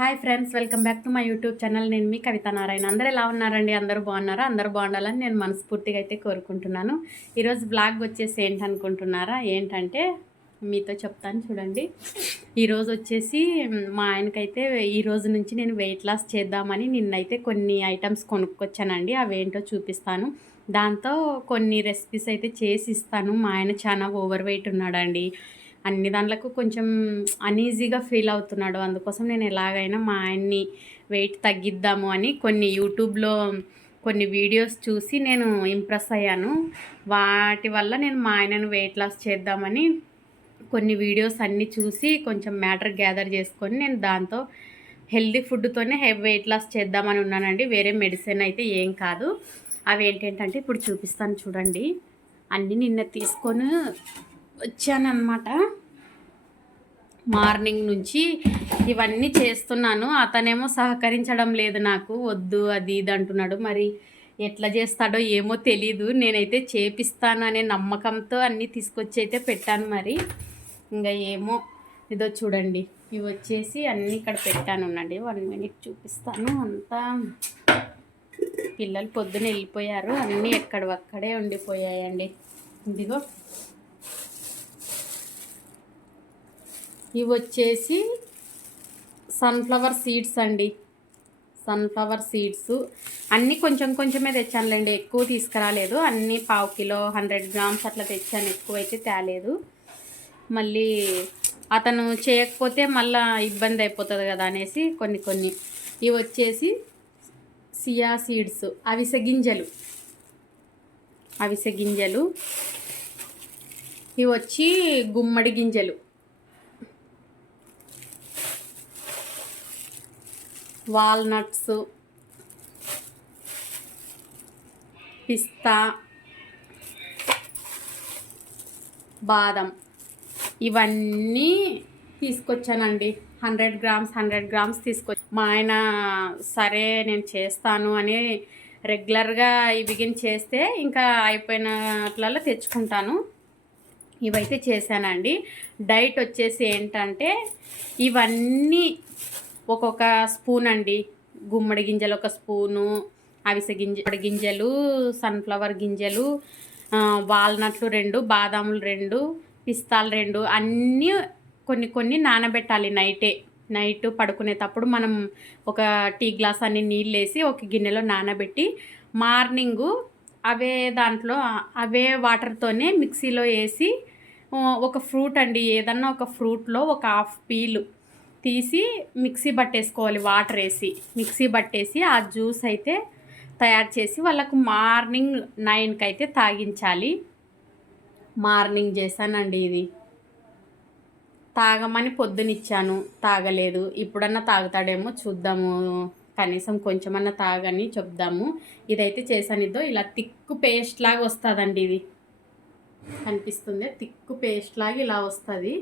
Hi friends, welcome back to my YouTube channel. నేను మీ కవిత నారాయణ. అందరూ ఎలా ఉన్నారండి? అందరూ బాగున్నారా? అందరూ బాగుండాలని నేను మనస్ఫూర్తిగా అయితే కోరుకుంటున్నాను. ఈరోజు బ్లాగ్ వచ్చేసి ఏంటనుకుంటున్నారా? ఏంటంటే మీతో చెప్తాను చూడండి. ఈరోజు వచ్చేసి మా ఆయనకైతే ఈ రోజు నుంచి నేను వెయిట్ లాస్ చేద్దామని నిన్నైతే కొన్ని ఐటమ్స్ కొనుక్కొచ్చానండి. అవి ఏంటో చూపిస్తాను. దాంతో కొన్ని రెసిపీస్ అయితే చేసి ఇస్తాను. మా ఆయన చాలా ఓవర్ వెయిట్ ఉన్నాడండి. అన్ని దాంట్లకు కొంచెం అనీజీగా ఫీల్ అవుతున్నాడు. అందుకోసం నేను ఎలాగైనా మా ఆయన్ని వెయిట్ తగ్గిద్దాము అని కొన్ని యూట్యూబ్లో కొన్ని వీడియోస్ చూసి నేను ఇంప్రెస్ అయ్యాను. వాటి వల్ల నేను మా ఆయనను వెయిట్ లాస్ చేద్దామని కొన్ని వీడియోస్ అన్నీ చూసి కొంచెం మ్యాటర్ గ్యాదర్ చేసుకొని నేను దాంతో హెల్దీ ఫుడ్తోనే వెయిట్ లాస్ చేద్దామని ఉన్నానండి. వేరే మెడిసిన్ అయితే ఏం కాదు. అవి ఏంటంటే ఇప్పుడు చూపిస్తాను చూడండి. అన్నీ నిన్న తీసుకొని వచ్చానన్నమాట. మార్నింగ్ నుంచి ఇవన్నీ చేస్తున్నాను. అతనేమో సహకరించడం లేదు, నాకు వద్దు అది ఇది అంటున్నాడు. మరి ఎట్లా చేస్తాడో ఏమో తెలీదు. నేనైతే చేపిస్తాను అనే నమ్మకంతో అన్నీ తీసుకొచ్చి అయితే పెట్టాను. మరి ఇంకా ఏమో ఇదో చూడండి. ఇవి వచ్చేసి అన్నీ ఇక్కడ పెట్టాను. ఉండండి 1 minute చూపిస్తాను. అంతా పిల్లలు పొద్దున వెళ్ళిపోయారు. అన్నీ ఎక్కడవక్కడే ఉండిపోయాయండి. ఇదిగో ఇవి వచ్చేసి సన్ఫ్లవర్ సీడ్స్ అండి. సన్ఫ్లవర్ సీడ్స్ అన్నీ కొంచెం కొంచెమే తెచ్చానులేండి, ఎక్కువ తీసుకురాలేదు. అన్నీ 1/2 కిలో 100 grams అట్లా తెచ్చాను, ఎక్కువైతే తేలేదు. మళ్ళీ అతను చేయకపోతే మళ్ళీ ఇబ్బంది అయిపోతుంది కదా అనేసి కొన్ని. ఇవి వచ్చేసి సియా సీడ్స్, అవిసె గింజలు. ఇవి వచ్చి గుమ్మడి గింజలు. వాల్నట్స్, పిస్తా, బాదం ఇవన్నీ తీసుకొచ్చానండి. 100 grams తీసుకొచ్చి మా ఆయన సరే నేను చేస్తాను అని రెగ్యులర్గా ఇవి చేస్తే ఇంకా అయిపోయినట్లలో తెచ్చుకుంటాను. ఇవైతే చేశానండి. డైట్ వచ్చేసి ఏంటంటే ఇవన్నీ ఒక్కొక్క స్పూన్ అండి. గుమ్మడి గింజలు 1 స్పూను, అవిసె గింజలు, సన్ఫ్లవర్ గింజలు, వాల్నట్లు 2, బాదాములు 2, పిస్తాలు 2 అన్నీ కొన్ని నానబెట్టాలి. నైట్ పడుకునేటప్పుడు మనం ఒక టీ గ్లాస్ అన్ని నీళ్ళు వేసి ఒక గిన్నెలో నానబెట్టి మార్నింగు అవే వాటర్తోనే మిక్సీలో వేసి ఒక ఫ్రూట్ అండి, ఏదన్నా ఒక ఫ్రూట్లో ఒక హాఫ్ పీలు తీసి మిక్సీ పట్టేసుకోవాలి. వాటర్ వేసి మిక్సీ పట్టేసి ఆ జ్యూస్ అయితే తయారు చేసి వాళ్ళకు మార్నింగ్ 9కి అయితే తాగించాలి. మార్నింగ్ చేశానండి. ఇది తాగమని పొద్దునిచ్చాను, తాగలేదు. ఇప్పుడన్నా తాగుతాడేమో చూద్దాము, కనీసం కొంచెమన్నా తాగని చెప్దాము. ఇదైతే చేశాను. ఇదో ఇలా థిక్ పేస్ట్ లాగా వస్తుందండి. ఇది కనిపిస్తుంది, థిక్ పేస్ట్ లాగా ఇలా వస్తుంది.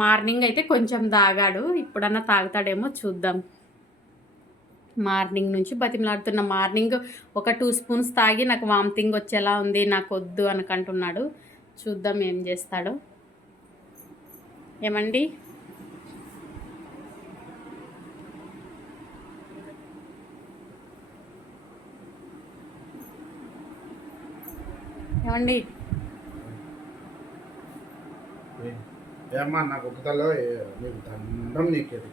మార్నింగ్ అయితే కొంచెం తాగాడు, ఇప్పుడన్నా తాగుతాడేమో చూద్దాం. మార్నింగ్ నుంచి బతిమలాడుతున్న. మార్నింగ్ ఒక 2 స్పూన్స్ తాగి నాకు వామిటింగ్ వచ్చేలా ఉంది, నాకు వద్దు అనుకుంటున్నాడు. చూద్దాం ఏం చేస్తాడో. ఏమండి ఏమండి ఏమ్మా నాకు ఒక్కతలో నీకు దండం నీకేది.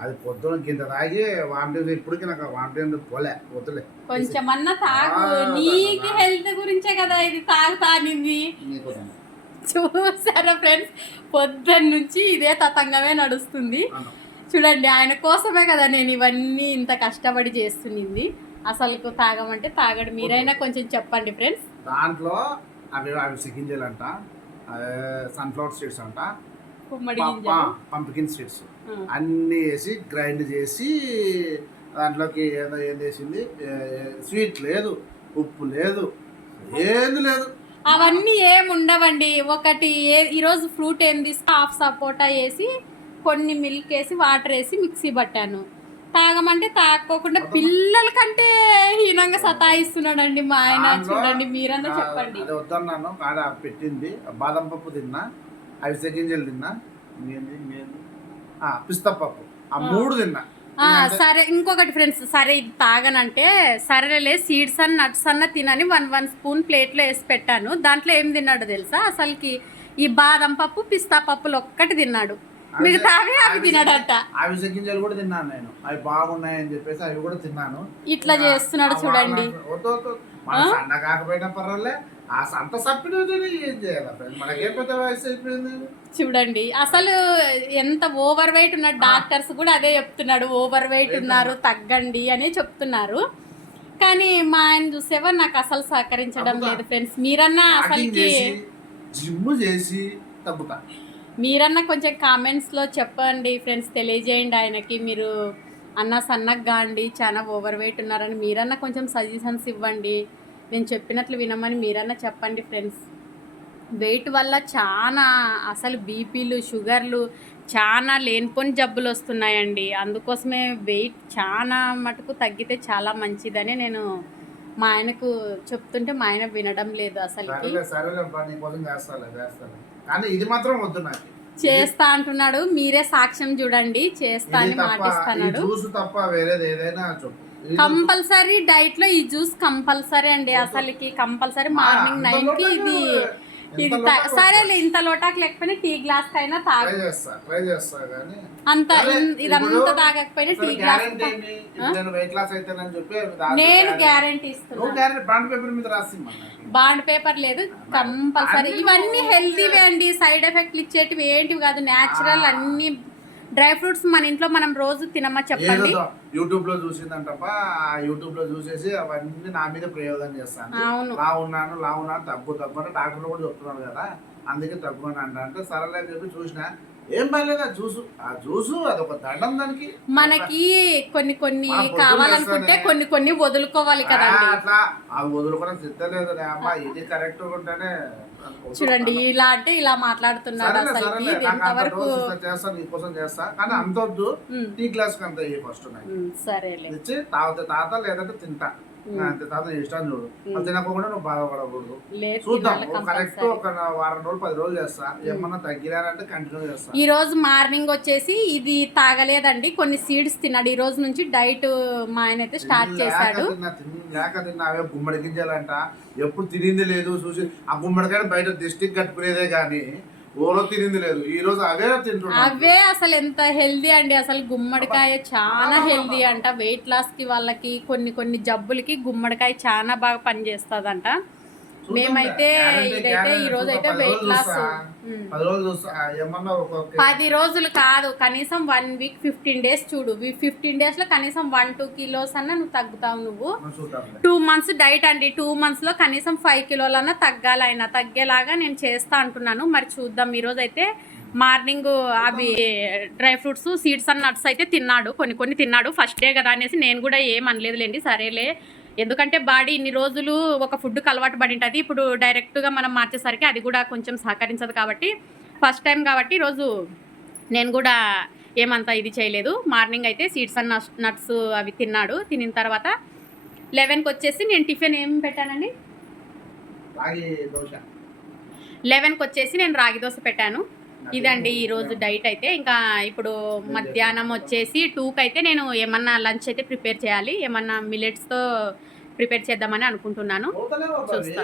అది పొద్దున కింద తాగి వామిటింగ్, ఇప్పటికి నాకు వామిటింగ్ పోలే, వద్దులే. కొంచెమన్నా తాగు, నీకు హెల్త్ గురించే కదా ఇది తాగుతానింది. చూసారా ఫ్రెండ్స్, పొద్దున్న నుంచి ఇదే తతంగమే నడుస్తుంది. చూడండి, ఆయన కోసమే కదా నేను ఇవన్నీ ఇంత కష్టపడి చేస్తున్నది. అసలు తాగమంటే తాగడు. మీరైనా కొంచెం చెప్పండి ఫ్రెండ్స్. దాంట్లో అవి గింజలు అంట, సన్ఫ్లవర్ సీడ్స్ అంట, పంప్కిన్ సీడ్స్ అన్నీ వేసి గ్రైండ్ చేసి దాంట్లోకి ఏం చేసింది, స్వీట్ లేదు, ఉప్పు లేదు, ఏది లేదు. అవన్నీ ఏమి ఉండవండి. ఒకటి ఈరోజు ఫ్రూట్ ఏం తీస్తే హాఫ్ సపోటా వేసి కొన్ని మిల్క్ వేసి వాటర్ వేసి మిక్సీ పట్టాను. తాగమంటే తాగకోకుండా పిల్లల కంటే హీనంగా సతాయిస్తున్నాడండి మా ఆయన. చూడండి, మీరన్నా చెప్పండి. వద్దన్నాను కాడ పెట్టింది. బాదం పప్పు తిన్నా, అవిసె గింజలు తిన్నా, పిస్తా పప్పు ఆ 3 తిన్నా. సరే ఇంకొకటి ఫ్రెండ్స్, సరే ఇది తాగనంటే సరేలే సీడ్స్ అన్న నట్స్ అన్న తినని 1 స్పూన్ ప్లేట్లో వేసి పెట్టాను. దాంట్లో ఏం తిన్నాడు తెలుసా, అసలుకి ఈ బాదం పప్పు పిస్తా పప్పులు ఒక్కటి తిన్నాడు, మిగతావి అవి తిన్నాడట. అవిసె గింజలు కూడా తిన్నాను నేను, అవి బాగున్నాయని చెప్పేసి అవి కూడా తిన్నాను. ఇట్లా చేస్తున్నాడు చూడండి. సన్న కాకపోయినా పర్వాలే, ఆ సంత సప్పిడి ఏం చేయాలి, మనకేం పెద్ద వయసు అయిపోయింది. చూడండి అసలు ఎంత ఓవర్ వెయిట్ ఉన్న డాక్టర్స్ కూడా అదే చెప్తున్నాడు, ఓవర్ వెయిట్ ఉన్నారు తగ్గండి అని చెప్తున్నారు. కానీ మా ఆయన చూసేవా నాకు అసలు సహకరించడం లేదు ఫ్రెండ్స్. మీరన్నా అసలుకి జిమ్ చేసి తగ్గుతా, మీరన్నా కొంచెం కామెంట్స్లో చెప్పండి ఫ్రెండ్స్, తెలియజేయండి ఆయనకి. మీరు అన్న సన్నగా అండి చాలా ఓవర్ వెయిట్ ఉన్నారని మీరన్నా కొంచెం సజెషన్స్ ఇవ్వండి, నేను చెప్పినట్లు వినమని మీరన్నా చెప్పండి ఫ్రెండ్స్. వెయిట్ వల్ల చాలా అసలు బీపీలు షుగర్లు చాలా లేనిపోని జబ్బులు వస్తున్నాయండి. అందుకోసమే వెయిట్ చాలా మటుకు తగ్గితే చాలా మంచిదని నేను మా ఆయనకు చెప్తుంటే మా ఆయన వినడం లేదు అసలుకి. కానీ ఇది మాత్రం వద్దు నాకు, చేస్తా అంటున్నాడు. మీరే సాక్ష్యం చూడండి, చేస్తా అని మాటిస్తున్నాడు. తప్ప వేరేది ఏదైనా కంపల్సరీ డైట్ లో ఈ జ్యూస్ కంపల్సరీ అండి, అసలుకి కంపల్సరీ మార్నింగ్ 9 కి ఇది సరేలే ఇంత లోటాకు లేకపోయినా టీ గ్లాస్ కైనా తాగు, అంత ఇదంతా తాగకపోయినా టీ గ్లాస్. నేను గ్యారంటీ ఇస్తున్నాను, బాండ్ పేపర్ లేదు కంపల్సరీ. ఇవన్నీ హెల్తీవే అండి, సైడ్ ఎఫెక్ట్లు ఇచ్చేటివి ఏంటివి కాదు, న్యాచురల్ అన్ని డ్రై ఫ్రూట్స్ మన ఇంట్లో మనం రోజు తినమ్మా చెప్పండి. యూట్యూబ్ లో చూసిందంటప్ప, యూట్యూబ్ లో చూసేసి అవన్నీ నా మీద ప్రయోగం చేస్తాను. లా ఉన్నాను తగ్గు అని డాక్టర్ కూడా చెప్తున్నాడు కదా, అందుకే తగ్గు అని అంటే సరళ అని చెప్పి చూసిన, ఏం బాగాలేదు ఆ జ్యూసు అదొక దండం దానికి. మనకి కొన్ని కావాలనుకుంటే కొన్ని వదులుకోవాలి కదా, అట్లా అవి వదులుకోవడం సిద్ధలేదు అమ్మా, ఇది కరెక్ట్ ఉంటేనే. చూడండి ఇలా అంటే ఇలా మాట్లాడుతున్నారు అసలు ఎంతవరకు చేస్తా, నీకోసం చేస్తా కానీ అంత వద్దు, టీ గ్లాస్ అంత ఫస్ట్ సరే ఇచ్చి తాత లేదంటే తింటా, అంతే తాత ఇష్టం చూడు, తినకుండా నువ్వు బాధపడకూడదు. చూద్దాం కరెక్ట్ ఒక వారం రోజులు 10 రోజులు చేస్తా, ఏమన్నా తగ్గిరానంటే కంటిన్యూ చేస్తా. ఈ రోజు మార్నింగ్ వచ్చేసి ఇది తాగలేదండి, కొన్ని సీడ్స్ తిన్నాడు. ఈ రోజు నుంచి డైట్ మా ఆయన అయితే స్టార్ట్ చేశాడు. తిన్నావే గుమ్మడి గింజలంట, ఎప్పుడు తినింది లేదు చూసి, ఆ గుమ్మడికాయ బయట డిస్టిక్ కట్టుకునేదే గానీ ఓలో తినింది లేదు, ఈ రోజు అవే అసలు ఎంత హెల్దీ అండి, అసలు గుమ్మడికాయ చాలా హెల్దీ అంట. వెయిట్ లాస్ కి వాళ్ళకి కొన్ని జబ్బులకి గుమ్మడికాయ చాలా బాగా పనిచేస్తుందంట. మేమైతే ఇదైతే ఈ రోజు అయితే వెయిట్ లాస్ 10 రోజులు కాదు, కనీసం 1 వీక్ 15 డేస్ చూడు, 15 డేస్ లో కనీసం 1-2 కిలోస్ అన్నా నువ్వు తగ్గుతావు. నువ్వు 2 మంత్స్ డైట్ అండి, 2 మంత్స్ లో కనీసం 5 కిలోలన్నా తగ్గాలైనా, తగ్గేలాగా నేను చేస్తా అంటున్నాను. మరి చూద్దాం. ఈ రోజు అయితే మార్నింగ్ అవి dry fruits seeds and nuts అయితే తిన్నాడు, కొన్ని తిన్నాడు. ఫస్ట్ డే కదా అనేసి నేను కూడా ఏం అనలేదులేండి, సరేలే, ఎందుకంటే బాడీ ఇన్ని రోజులు ఒక ఫుడ్కి అలవాటు పడి ఉంటుంది, ఇప్పుడు డైరెక్ట్గా మనం మార్చేసరికి అది కూడా కొంచెం సహకరించదు కాబట్టి ఫస్ట్ టైం కాబట్టి ఈరోజు నేను కూడా ఏమంతా ఇది చేయలేదు. మార్నింగ్ అయితే సీడ్స్ అండ్ నట్స్ అవి తిన్నాడు. తినిన తర్వాత 11కి వచ్చేసి నేను టిఫిన్ ఏం పెట్టానండి, 11కి వచ్చేసి నేను రాగి దోశ పెట్టాను. ఇదండి ఈరోజు డైట్ అయితే. ఇంకా ఇప్పుడు మధ్యాహ్నం వచ్చేసి 2కి అయితే నేను ఏమన్నా లంచ్ అయితే ప్రిపేర్ చేయాలి, ఏమన్నా మిల్లెట్స్తో ప్రిపేర్ చేద్దామని అనుకుంటున్నాను. చూస్తా.